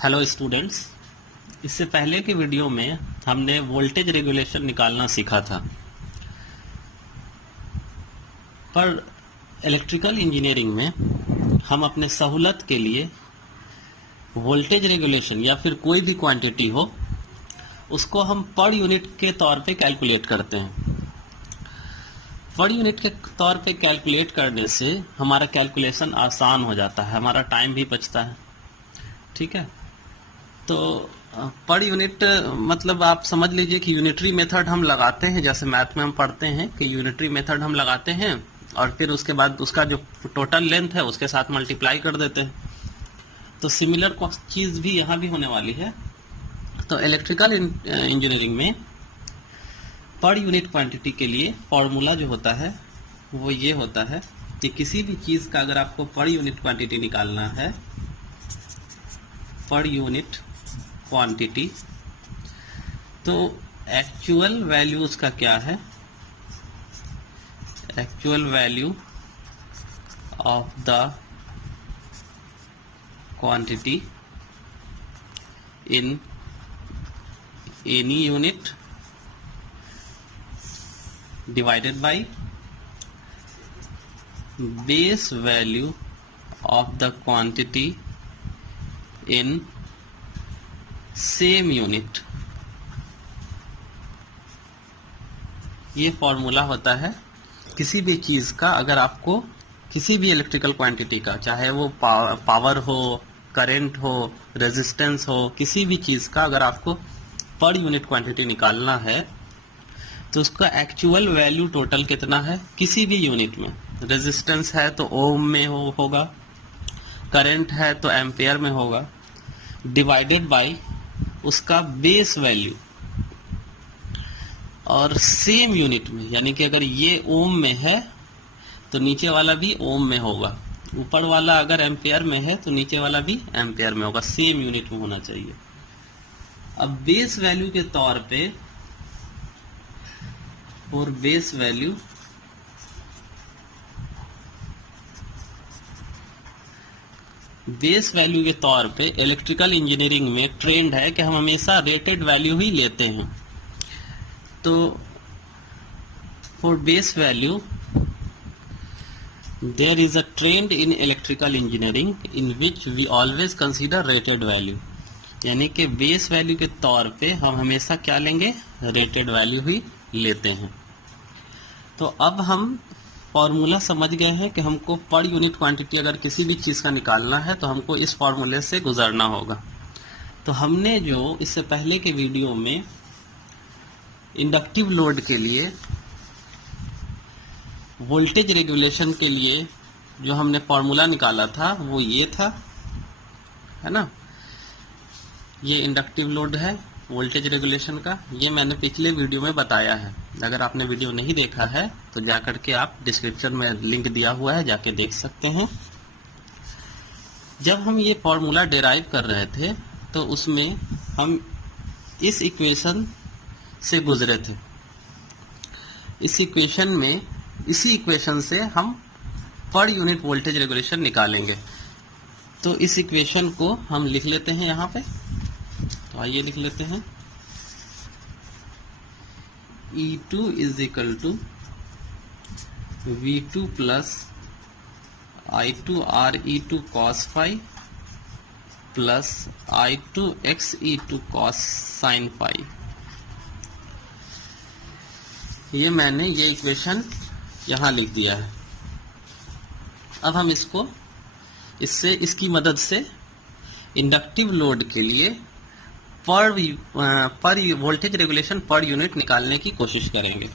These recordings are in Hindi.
हेलो स्टूडेंट्स, इससे पहले के वीडियो में हमने वोल्टेज रेगुलेशन निकालना सीखा था। पर इलेक्ट्रिकल इंजीनियरिंग में हम अपने सहूलत के लिए वोल्टेज रेगुलेशन या फिर कोई भी क्वांटिटी हो उसको हम पर यूनिट के तौर पे कैलकुलेट करते हैं। पर यूनिट के तौर पे कैलकुलेट करने से हमारा कैलकुलेशन आसान हो जाता है, हमारा टाइम भी बचता है। ठीक है, तो पर यूनिट मतलब आप समझ लीजिए कि यूनिटरी मेथड हम लगाते हैं, जैसे मैथ में हम पढ़ते हैं कि यूनिटरी मेथड हम लगाते हैं और फिर उसके बाद उसका जो टोटल लेंथ है उसके साथ मल्टीप्लाई कर देते हैं। तो सिमिलर चीज़ भी यहाँ भी होने वाली है। तो इलेक्ट्रिकल इंजीनियरिंग में पर यूनिट क्वांटिटी के लिए फॉर्मूला जो होता है वो ये होता है कि किसी भी चीज़ का अगर आपको पर यूनिट क्वांटिटी निकालना है, पर यूनिट क्वांटिटी, तो एक्चुअल वैल्यू उसका क्या है, actual value of the quantity in any unit divided by base value of the quantity in same unit. ये फॉर्मूला होता है किसी भी चीज का, अगर आपको किसी भी इलेक्ट्रिकल क्वांटिटी का, चाहे वो पावर हो, करंट हो, रेजिस्टेंस हो, किसी भी चीज का अगर आपको पर यूनिट क्वांटिटी निकालना है तो उसका एक्चुअल वैल्यू टोटल कितना है किसी भी यूनिट में। रेजिस्टेंस है तो ओम में होगा, करंट है तो एम्पेयर में होगा, डिवाइडेड बाय उसका बेस वैल्यू, और सेम यूनिट में, यानी कि अगर ये ओम में है तो नीचे वाला भी ओम में होगा, ऊपर वाला अगर एम्पेयर में है तो नीचे वाला भी एम्पेयर में होगा, सेम यूनिट में होना चाहिए। अब बेस वैल्यू के तौर पे, और बेस वैल्यू के तौर पे इलेक्ट्रिकल इंजीनियरिंग में ट्रेंड है कि हम हमेशा रेटेड वैल्यू ही लेते हैं। तो for base value there is a trend in electrical engineering in which we always consider rated value, यानी कि बेस वैल्यू के तौर पे हम हमेशा क्या लेंगे, रेटेड वैल्यू ही लेते हैं। तो अब हम फॉर्मूला समझ गए हैं कि हमको पर यूनिट क्वांटिटी अगर किसी भी चीज़ का निकालना है तो हमको इस फॉर्मूले से गुजरना होगा। तो हमने जो इससे पहले के वीडियो में इंडक्टिव लोड के लिए वोल्टेज रेगुलेशन के लिए जो हमने फॉर्मूला निकाला था वो ये था, है ना। ये इंडक्टिव लोड है वोल्टेज रेगुलेशन का, ये मैंने पिछले वीडियो में बताया है। अगर आपने वीडियो नहीं देखा है तो जाकर के आप डिस्क्रिप्शन में लिंक दिया हुआ है, जाके देख सकते हैं। जब हम ये फॉर्मूला डिराइव कर रहे थे तो उसमें हम इस इक्वेशन से गुजरे थे। इस इक्वेशन में, इसी इक्वेशन से हम पर यूनिट वोल्टेज रेगुलेशन निकालेंगे। तो इस इक्वेशन को हम लिख लेते हैं यहाँ पे। तो आइए लिख लेते हैं, E2 is equal to V2 plus I2 RE2 cos phi plus I2 XE2 cos sine phi. ये मैंने ये इक्वेशन यहाँ लिख दिया है। अब हम इसको इसकी मदद से इंडक्टिव लोड के लिए पर वोल्टेज रेगुलेशन पर यूनिट निकालने की कोशिश करेंगे।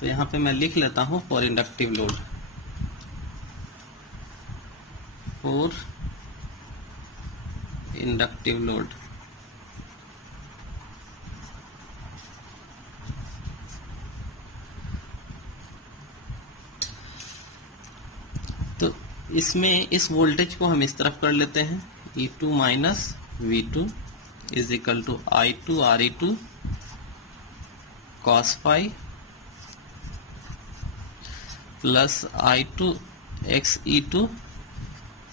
तो यहाँ पे मैं लिख लेता हूँ for inductive load, for inductive load. तो इसमें इस वोल्टेज को हम इस तरफ कर लेते हैं, E2 minus V2 is equal to I2 RE2 cos phi plus I2 XE2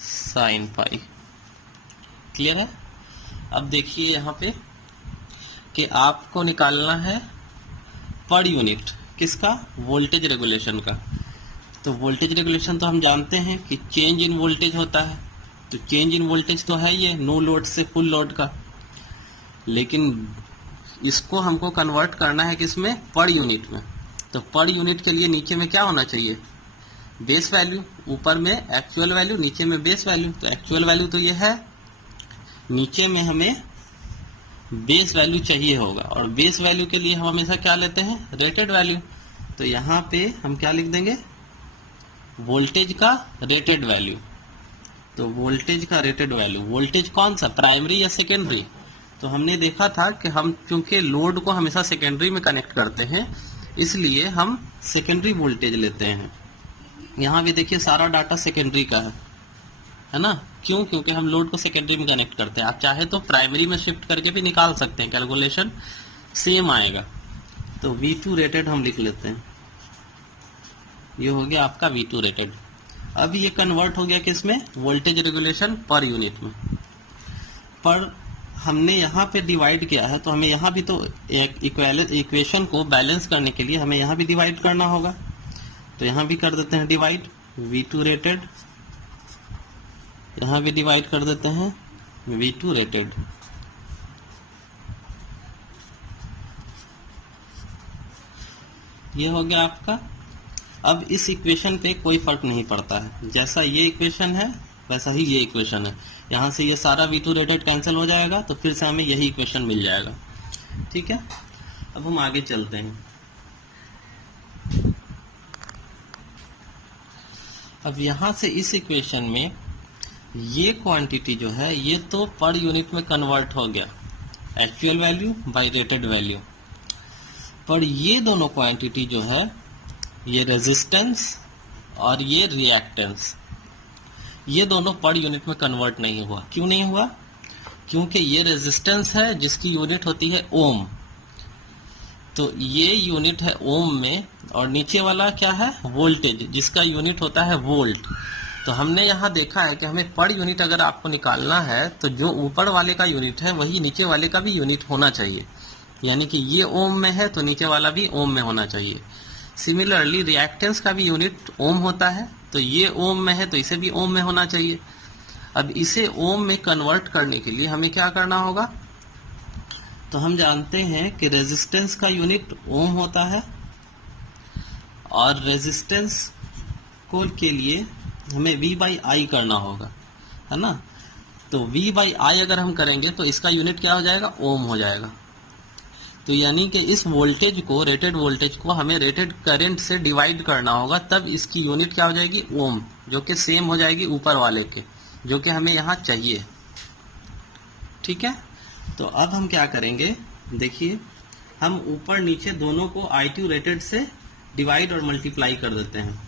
sine phi. Clear है? अब देखिए यहाँ पे कि आपको निकालना है पर यूनिट किसका, वोल्टेज रेगुलेशन का। तो वोल्टेज रेगुलेशन तो हम जानते हैं कि चेंज इन वोल्टेज होता है, तो चेंज इन वोल्टेज तो है ये नो लोड से फुल लोड का, लेकिन इसको हमको कन्वर्ट करना है किसमें, पर यूनिट में। तो पर यूनिट के लिए नीचे में क्या होना चाहिए, बेस वैल्यू, ऊपर में एक्चुअल वैल्यू, नीचे में बेस वैल्यू। तो एक्चुअल वैल्यू तो ये है, नीचे में हमें बेस वैल्यू चाहिए होगा, और बेस वैल्यू के लिए हम हमेशा क्या लेते हैं, रेटेड वैल्यू। तो यहाँ पे हम क्या लिख देंगे, वोल्टेज का रेटेड वैल्यू। तो वोल्टेज का रेटेड वैल्यू, वोल्टेज कौन सा, प्राइमरी या सेकेंडरी। तो हमने देखा था कि हम चूंकि लोड को हमेशा सेकेंडरी में कनेक्ट करते हैं, इसलिए हम सेकेंडरी वोल्टेज लेते हैं। यहाँ भी देखिए सारा डाटा सेकेंडरी का है ना, क्यों, क्योंकि हम लोड को सेकेंडरी में कनेक्ट करते हैं। आप चाहे तो प्राइमरी में शिफ्ट करके भी निकाल सकते हैं, कैलकुलेशन सेम आएगा। तो V2 रेटेड हम लिख लेते हैं, ये हो गया आपका V2 रेटेड। अब ये कन्वर्ट हो गया किसमें, वोल्टेज रेगुलेशन पर यूनिट में। पर हमने यहाँ पे डिवाइड किया है, तो हमें यहाँ भी तो एक इक्वेशन को बैलेंस करने के लिए हमें यहाँ भी डिवाइड करना होगा। तो यहाँ भी कर देते हैं डिवाइड, V2 रेटेड, यहाँ भी डिवाइड कर देते हैं V2 रेटेड। ये हो गया आपका। अब इस इक्वेशन पे कोई फर्क नहीं पड़ता है, जैसा ये इक्वेशन है वैसा ही ये इक्वेशन है। यहाँ से ये सारा V2 रेटेड कैंसिल हो जाएगा, तो फिर से हमें यही इक्वेशन मिल जाएगा। ठीक है, अब हम आगे चलते हैं। अब यहाँ से इस इक्वेशन में ये क्वांटिटी जो है ये तो पर यूनिट में कन्वर्ट हो गया, actual value by rated value. पर ये दोनों क्वांटिटी जो है, ये रेजिस्टेंस और ये रिएक्टेंस, ये दोनों पर यूनिट में कन्वर्ट नहीं हुआ। क्यों नहीं हुआ, क्योंकि ये रेजिस्टेंस है जिसकी यूनिट होती है ओम, तो ये यूनिट है ओम में, और नीचे वाला क्या है, वोल्टेज, जिसका यूनिट होता है वोल्ट। तो हमने यहाँ देखा है कि हमें पर यूनिट अगर आपको निकालना है, तो जो ऊपर वाले का यूनिट है वही नीचे वाले का भी यूनिट होना चाहिए। यानी कि ये ओम में है तो नीचे वाला भी ओम में होना चाहिए। सिमिलरली रिएक्टेंस का भी यूनिट ओम होता है, तो ये ओम में है तो इसे भी ओम में होना चाहिए। अब इसे ओम में कन्वर्ट करने के लिए हमें क्या करना होगा, तो हम जानते हैं कि रेजिस्टेंस का यूनिट ओम होता है, और रेजिस्टेंस को के लिए हमें V/I करना होगा, है ना। तो V/I अगर हम करेंगे तो इसका यूनिट क्या हो जाएगा, ओम हो जाएगा। तो यानी कि इस वोल्टेज को, रेटेड वोल्टेज को हमें रेटेड करंट से डिवाइड करना होगा, तब इसकी यूनिट क्या हो जाएगी, ओम, जो कि सेम हो जाएगी ऊपर वाले के, जो कि हमें यहाँ चाहिए। ठीक है, तो अब हम क्या करेंगे, देखिए हम ऊपर नीचे दोनों को I2 रेटेड से डिवाइड और मल्टीप्लाई कर देते हैं।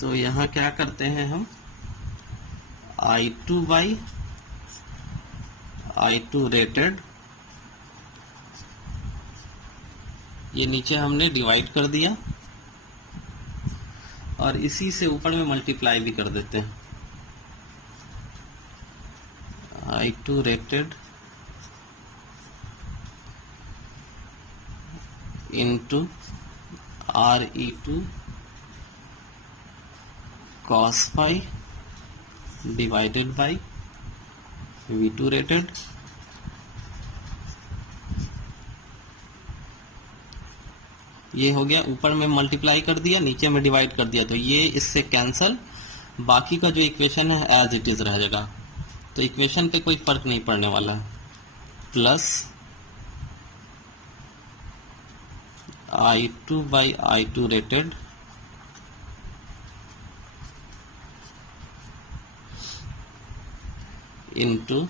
तो यहाँ क्या करते हैं हम, I2 बाई I2 रेटेड, ये नीचे हमने डिवाइड कर दिया, और इसी से ऊपर में मल्टीप्लाई भी कर देते हैं। I2 rated into RE2 cos phi divided by V2 rated. ये हो गया, ऊपर में मल्टीप्लाई कर दिया, नीचे में डिवाइड कर दिया, तो ये इससे कैंसल, बाकी का जो इक्वेशन है एज इट इज रह जाएगा। तो इक्वेशन पे कोई फर्क नहीं पड़ने वाला है। Plus I2 by I2 rated into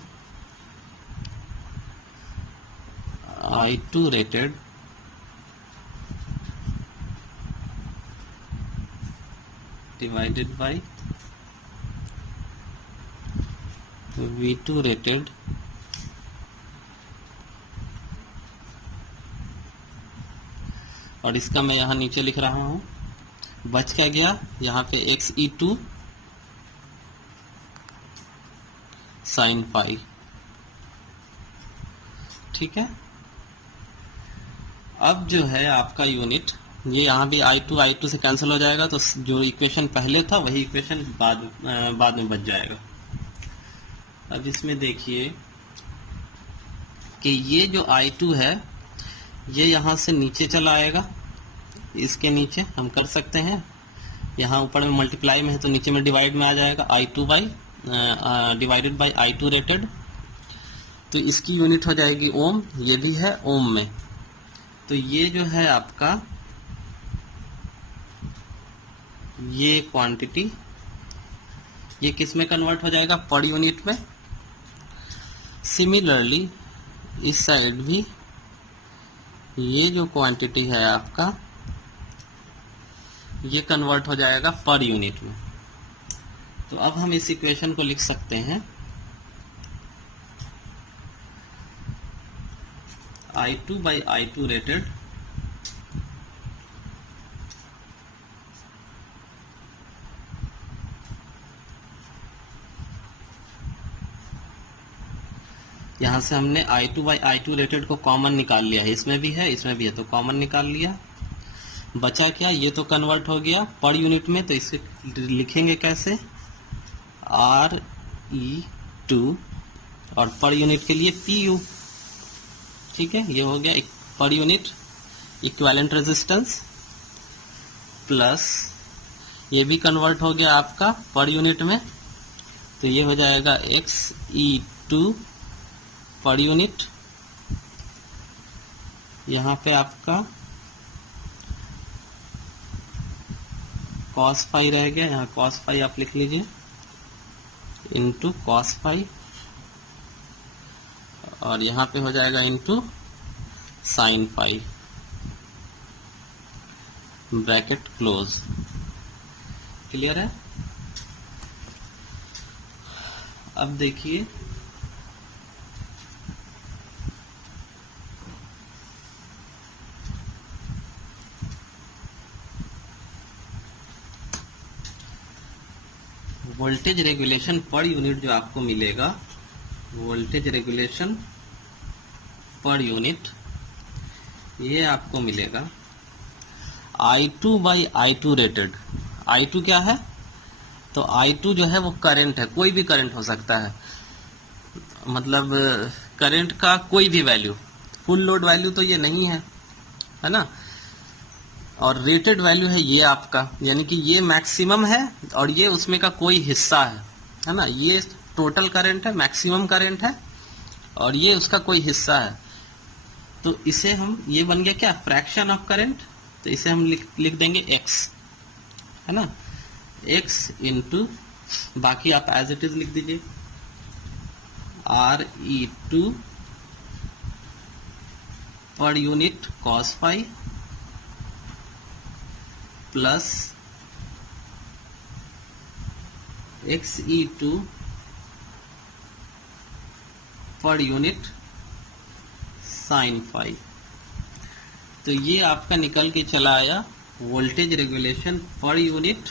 I2 rated divided by V2 rated और इसका मैं यहाँ नीचे लिख रहा हूँ, बच क्या गया यहाँ पे XE2 साइन फाई। ठीक है, अब जो है आपका यूनिट, ये यहाँ भी I2 से कैंसिल हो जाएगा, तो जो इक्वेशन पहले था वही इक्वेशन बाद में बच जाएगा। अब इसमें देखिए कि ये जो I2 है ये यहाँ से नीचे चला आएगा, इसके नीचे हम कर सकते हैं, यहाँ ऊपर में मल्टीप्लाई में है तो नीचे में डिवाइड में आ जाएगा, डिवाइडेड बाई I2 रेटेड, तो इसकी यूनिट हो जाएगी ओम, ये भी है ओम में। तो ये जो है आपका ये क्वांटिटी, ये किस में कन्वर्ट हो जाएगा, पर यूनिट में। सिमिलरली इस साइड भी ये जो क्वांटिटी है आपका ये कन्वर्ट हो जाएगा पर यूनिट में। तो अब हम इस इक्वेशन को लिख सकते हैं I2 by I2 रेटेड यहाँ से हमने I2 by I2 रेटेड को कॉमन निकाल लिया है, इसमें भी है इसमें भी है, तो कॉमन निकाल लिया। बचा क्या, ये तो कन्वर्ट हो गया पर यूनिट में, तो इसे लिखेंगे कैसे, RE2 और पर यूनिट के लिए PU। ठीक है, ये हो गया एक per unit equivalent resistance, plus ये भी कन्वर्ट हो गया आपका पर यूनिट में, तो ये हो जाएगा XE2 पर यूनिट। यहाँ पे आपका cos फाई रह गया, यहाँ cos फाई आप लिख लीजिए, इंटू cos फाई, और यहाँ पे हो जाएगा into sine phi, bracket close. Clear है। अब देखिए वोल्टेज रेगुलेशन पर यूनिट जो आपको मिलेगा, वोल्टेज रेगुलेशन पर यूनिट, ये आपको मिलेगा I2 by I2 rated. I2 क्या है, तो I2 जो है वो करंट है, कोई भी करंट हो सकता है, मतलब करंट का कोई भी वैल्यू, फुल लोड वैल्यू तो ये नहीं है ना, और रेटेड वैल्यू है ये आपका, यानी कि ये मैक्सिमम है और ये उसमें का कोई हिस्सा है ना, ये टोटल करंट है, मैक्सिमम करंट है और ये उसका कोई हिस्सा है। तो इसे हम, ये बन गया क्या, फ्रैक्शन ऑफ करंट, तो इसे हम लिख देंगे x, है ना, x इंटू, बाकी आप एज इट इज लिख दीजिए RE2 per unit cos phi plus XE2 पर यूनिट साइन फाई। तो ये आपका निकल के चला आया voltage regulation per unit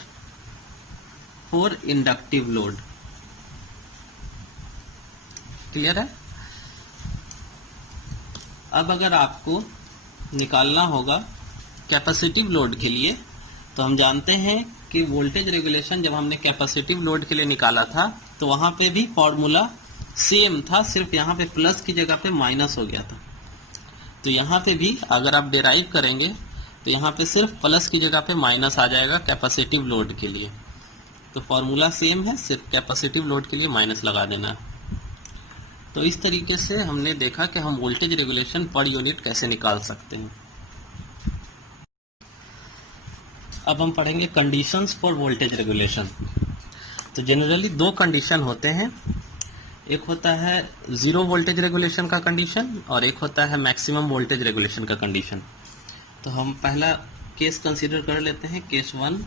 for inductive load. Clear है। अब अगर आपको निकालना होगा कैपेसिटिव लोड के लिए, तो हम जानते हैं कि वोल्टेज रेगुलेशन जब हमने कैपेसिटिव लोड के लिए निकाला था तो वहां पे भी फॉर्मूला सेम था, सिर्फ यहाँ पे प्लस की जगह पे माइनस हो गया था। तो यहाँ पे भी अगर आप डिराइव करेंगे तो यहाँ पे सिर्फ प्लस की जगह पे माइनस आ जाएगा कैपेसिटिव लोड के लिए। तो फॉर्मूला सेम है, सिर्फ कैपेसिटिव लोड के लिए माइनस लगा देना है। तो इस तरीके से हमने देखा कि हम वोल्टेज रेगुलेशन पर यूनिट कैसे निकाल सकते हैं। अब हम पढ़ेंगे कंडीशंस फॉर वोल्टेज रेगुलेशन। तो जनरली दो कंडीशन होते हैं, एक होता है जीरो वोल्टेज रेगुलेशन का कंडीशन और एक होता है मैक्सिमम वोल्टेज रेगुलेशन का कंडीशन। तो हम पहला केस कंसीडर कर लेते हैं, case 1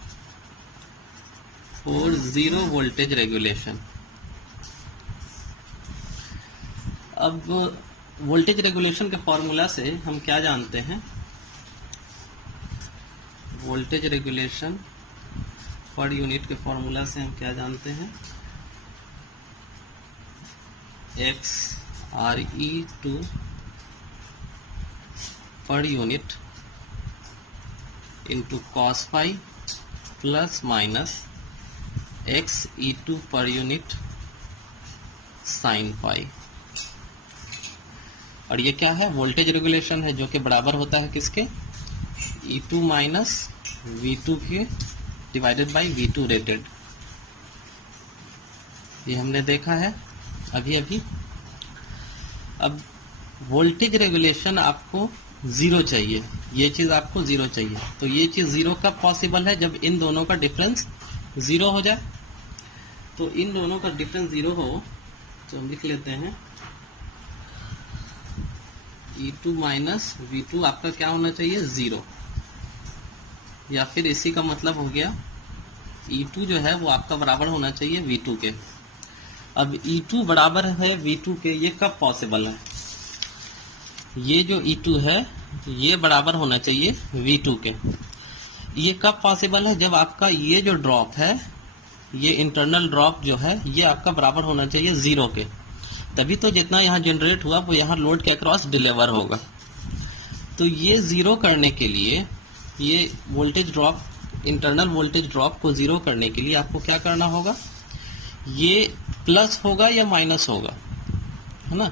for zero voltage regulation. अब वोल्टेज रेगुलेशन के फॉर्मूला से हम क्या जानते हैं, वोल्टेज रेगुलेशन पर यूनिट के फॉर्मूला से हम क्या जानते हैं, x R E two per unit into cos phi plus minus X E two per unit sine phi. और ये क्या है, वोल्टेज रेगुलेशन है, जो कि बराबर होता है किसके, E two minus V two के divided by V two rated. ये हमने देखा है अभी अभी। अब वोल्टेज रेगुलेशन आपको जीरो चाहिए, ये चीज आपको जीरो चाहिए। तो ये चीज जीरो कब पॉसिबल है, जब इन दोनों का डिफरेंस जीरो हो जाए। तो इन दोनों का डिफरेंस जीरो हो तो हम लिख लेते हैं E2 माइनस V2 आपका क्या होना चाहिए, जीरो। या फिर इसी का मतलब हो गया E2 जो है वो आपका बराबर होना चाहिए V2 के। अब E2 बराबर है V2 के, ये कब पॉसिबल है, ये जो E2 है ये बराबर होना चाहिए V2 के। ये कब पॉसिबल है, जब आपका ये जो ड्रॉप है, ये इंटरनल ड्रॉप जो है ये आपका बराबर होना चाहिए जीरो के। तभी तो जितना यहाँ जनरेट हुआ वो यहाँ लोड के अक्रॉस डिलीवर होगा। तो ये जीरो करने के लिए, ये voltage drop, internal voltage drop को जीरो करने के लिए आपको क्या करना होगा, ये प्लस होगा या माइनस होगा, है ना।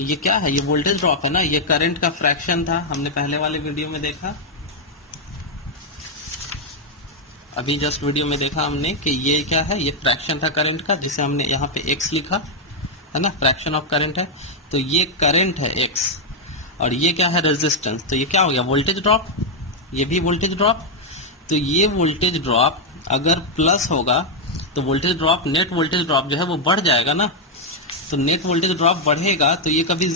ये क्या है, ये वोल्टेज ड्रॉप है ना, ये करंट का फ्रैक्शन था, हमने पहले वाले वीडियो में देखा, अभी जस्ट वीडियो में देखा हमने कि ये क्या है, ये फ्रैक्शन था करंट का, जिसे हमने यहाँ पे x लिखा है ना, फ्रैक्शन ऑफ करंट है। तो ये करंट है x और ये क्या है, रेजिस्टेंस। तो ये क्या हो गया, वोल्टेज ड्रॉप, ये भी वोल्टेज ड्रॉप। तो ये वोल्टेज ड्रॉप अगर प्लस होगा तो voltage drop, net voltage drop जो है वो बढ़ जाएगा ना। तो नेट वोल्टेज ड्रॉप बढ़ेगा तो ये कभी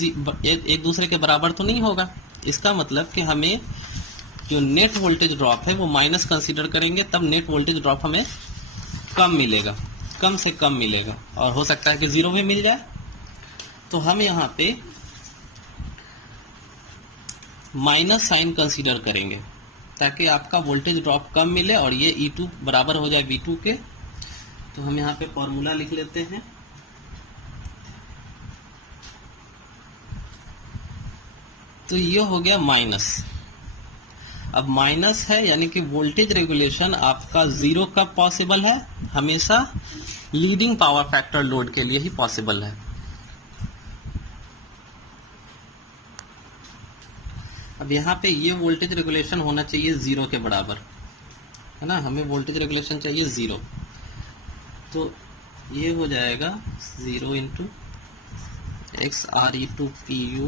एक दूसरे के बराबर तो नहीं होगा। इसका मतलब कि हमें जो नेट वोल्टेज ड्रॉप है वो माइनस कंसीडर करेंगे, तब नेट वोल्टेज ड्रॉप हमें कम मिलेगा, कम से कम मिलेगा, और हो सकता है कि जीरो भी मिल जाए। तो हम यहाँ पे माइनस साइन कंसीडर करेंगे ताकि आपका वोल्टेज ड्रॉप कम मिले और ये E2 बराबर हो जाए V2 के। तो हम यहाँ पे फॉर्मूला लिख लेते हैं, तो ये हो गया माइनस। अब माइनस है यानी कि वोल्टेज रेगुलेशन आपका जीरो कब पॉसिबल है, हमेशा लीडिंग पावर फैक्टर लोड के लिए ही पॉसिबल है। अब यहाँ पे ये वोल्टेज रेगुलेशन होना चाहिए जीरो के बराबर, है ना, हमें वोल्टेज रेगुलेशन चाहिए जीरो। तो ये हो जाएगा zero into X R E two P U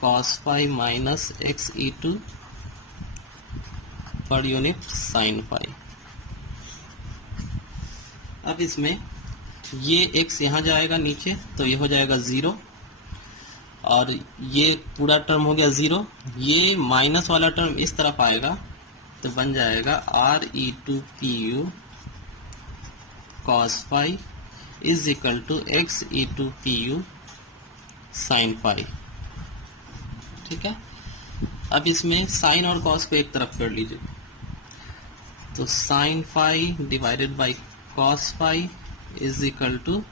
cos phi minus X E two per unit sine phi. अब इसमें ये x यहाँ जाएगा नीचे, तो ये हो जाएगा जीरो, और ये पूरा टर्म हो गया जीरो। ये माइनस वाला टर्म इस तरफ आएगा तो बन जाएगा R E two P U cos phi is equal to X E two P U sine phi. ठीक है, अब इसमें साइन और कॉस को एक तरफ कर लीजिए, तो sine phi divided by cos phi is equal to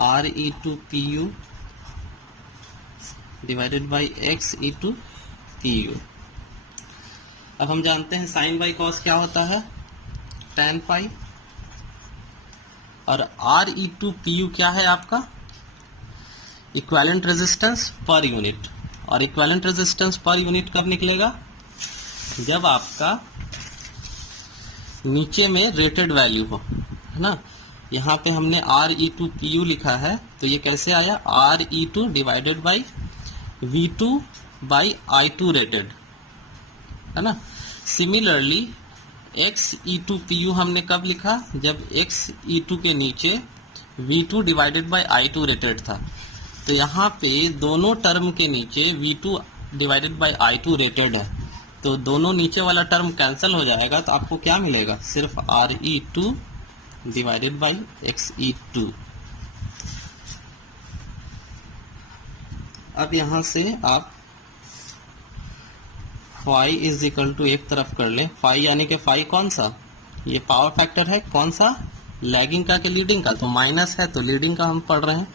R E two P U divided by X E two P U. अब हम जानते हैं साइन बाई कॉस क्या होता है, tan पाई, और R E two P U क्या है आपका, इक्विवेलेंट रेजिस्टेंस पर यूनिट। और इक्विवेलेंट रेजिस्टेंस पर यूनिट कब निकलेगा, जब आपका नीचे में रेटेड वैल्यू हो, है ना। यहाँ पे हमने R E two P U लिखा है, तो ये कैसे आया, R E two divided by V two by I two rated, है ना। Similarly X E two P U हमने कब लिखा, जब एक्स ई टू के नीचे V two divided by I two rated था। तो यहाँ पे दोनों टर्म के नीचे V2 divided by I2 rated है, तो दोनों नीचे वाला टर्म कैंसिल हो जाएगा, तो आपको क्या मिलेगा, सिर्फ RE2 डिवाइडेड बाई XE2। अब यहां से आप फाई इज इक्वल टू एक तरफ कर लें, फाई यानी कि फाई कौन सा, ये पावर फैक्टर है, कौन सा, लैगिंग का कि लीडिंग का, तो माइनस है तो लीडिंग का हम पढ़ रहे हैं,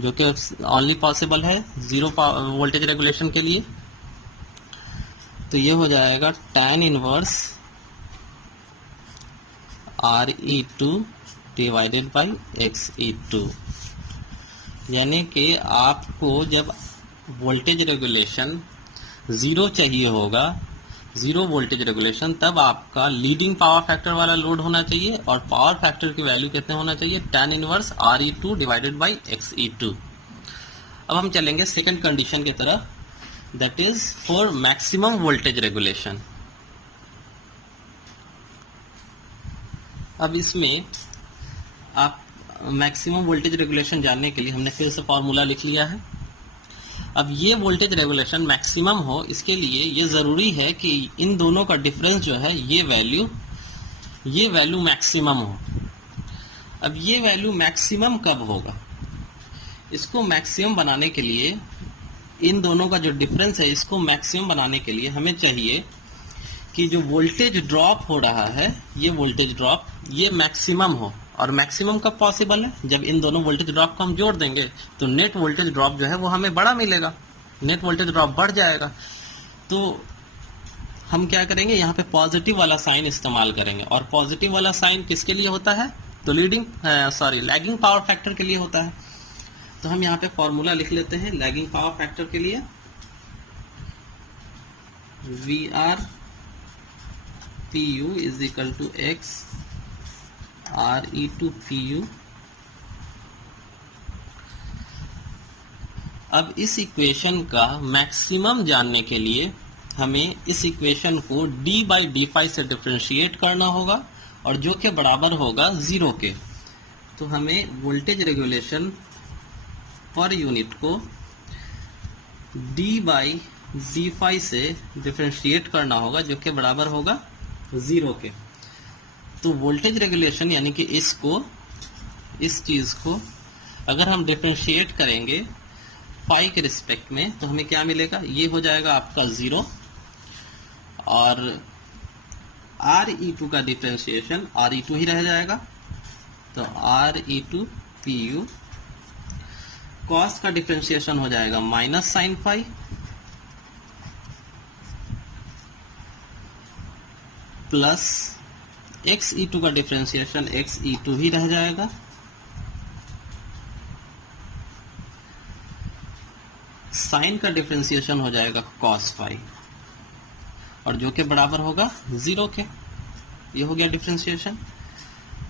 जो कि ओनली पॉसिबल है जीरो वोल्टेज रेगुलेशन के लिए। तो ये हो जाएगा tan inverse RE2 divided by XE2, यानी कि आपको जब वोल्टेज रेगुलेशन जीरो चाहिए होगा, जीरो वोल्टेज रेगुलेशन, तब आपका लीडिंग पावर फैक्टर वाला लोड होना चाहिए और पावर फैक्टर की वैल्यू कितने होना चाहिए, tan inverse RE2 divided by XE2। अब हम चलेंगे सेकंड कंडीशन की तरफ, that is for maximum voltage regulation. अब इसमें आप मैक्सिमम वोल्टेज रेगुलेशन जानने के लिए हमने फिर से फॉर्मूला लिख लिया है। अब ये वोल्टेज रेगुलेशन मैक्सिमम हो, इसके लिए ये ज़रूरी है कि इन दोनों का डिफरेंस जो है ये वैल्यू मैक्सिमम हो। अब ये वैल्यू मैक्सिमम कब होगा, इसको मैक्सिमम बनाने के लिए, इन दोनों का जो डिफरेंस है इसको मैक्सिमम बनाने के लिए हमें चाहिए कि जो वोल्टेज ड्रॉप हो रहा है, ये वोल्टेज ड्रॉप ये मैक्सिमम हो। और मैक्सिमम कब पॉसिबल है, जब इन दोनों वोल्टेज ड्रॉप को हम जोड़ देंगे तो नेट वोल्टेज ड्रॉप जो है वो हमें बड़ा मिलेगा, नेट वोल्टेज ड्रॉप बढ़ जाएगा। तो हम क्या करेंगे, यहाँ पे पॉजिटिव वाला साइन इस्तेमाल करेंगे। और पॉजिटिव वाला साइन किसके लिए होता है, तो लैगिंग पावर फैक्टर के लिए होता है। तो हम यहाँ पे फॉर्मूला लिख लेते हैं लैगिंग पावर फैक्टर के लिए, VRPU is equal to X RE2 PU। अब इस इक्वेशन का मैक्सिमम जानने के लिए हमें इस इक्वेशन को d बाई डी फाई से डिफ्रेंशिएट करना होगा, और जो कि बराबर होगा जीरो के। तो हमें वोल्टेज रेगुलेशन पर यूनिट को d बाई डी फाई से डिफ्रेंशिएट करना होगा, जो कि बराबर होगा जीरो के। तो वोल्टेज रेगुलेशन यानी कि इस चीज को अगर हम डिफरेंशिएट करेंगे फाई के रिस्पेक्ट में, तो हमें क्या मिलेगा, ये हो जाएगा आपका जीरो, और RE2 का डिफरेंशिएशन RE2 ही रह जाएगा। तो RE2 PU, कॉस का डिफरेंशिएशन हो जाएगा minus sine phi, plus XE2 का डिफरेंशिएशन XE2 ही रह जाएगा, साइन का डिफरेंशिएशन हो जाएगा कॉस फाई, और जो कि बराबर होगा जीरो के। ये हो गया डिफरेंशिएशन।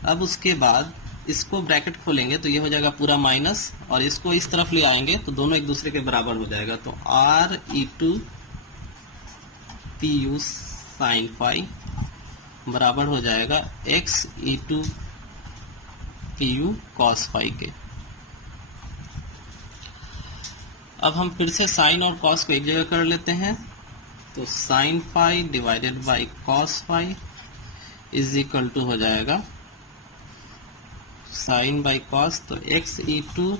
अब उसके बाद इसको ब्रैकेट खोलेंगे तो ये हो जाएगा पूरा माइनस, और इसको इस तरफ ले आएंगे तो दोनों एक दूसरे के बराबर हो जाएगा। तो RE2 PU साइन फाई बराबर हो जाएगा XE2 PU कॉस फाई के। अब हम फिर से साइन और कॉस को एक जगह कर लेते हैं, तो sine phi divided by cos phi is equal to हो जाएगा साइन बाई कॉस, तो XE2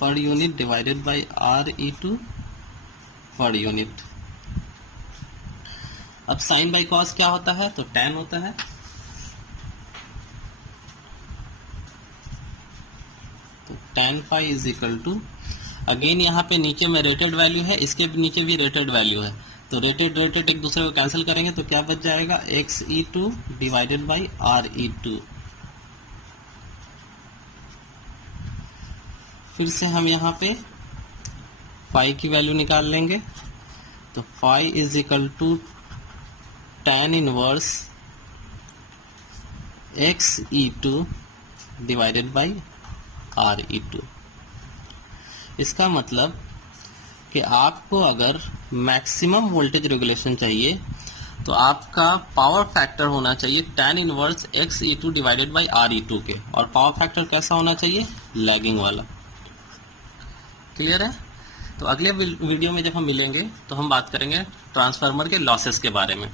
per unit divided by RE2 per unit. अब साइन बाई कॉस क्या होता है, तो tan होता है। तो tan phi is equal to, again यहाँ पे नीचे में रेटेड वैल्यू है, इसके नीचे भी रेटेड वैल्यू है, तो रेटेड एक दूसरे को कैंसिल करेंगे तो क्या बच जाएगा, XE2 डिवाइडेड बाई RE2। फिर से हम यहाँ पे फाई की वैल्यू निकाल लेंगे, तो phi is equal to tan inverse XE2 divided by RE2। इसका मतलब कि आपको अगर मैक्सिमम वोल्टेज रेगुलेशन चाहिए तो आपका पावर फैक्टर होना चाहिए tan inverse XE2 divided by RE2 के, और पावर फैक्टर कैसा होना चाहिए, लैगिंग वाला। क्लियर है? तो अगले वीडियो में जब हम मिलेंगे तो हम बात करेंगे ट्रांसफार्मर के लॉसेस के बारे में।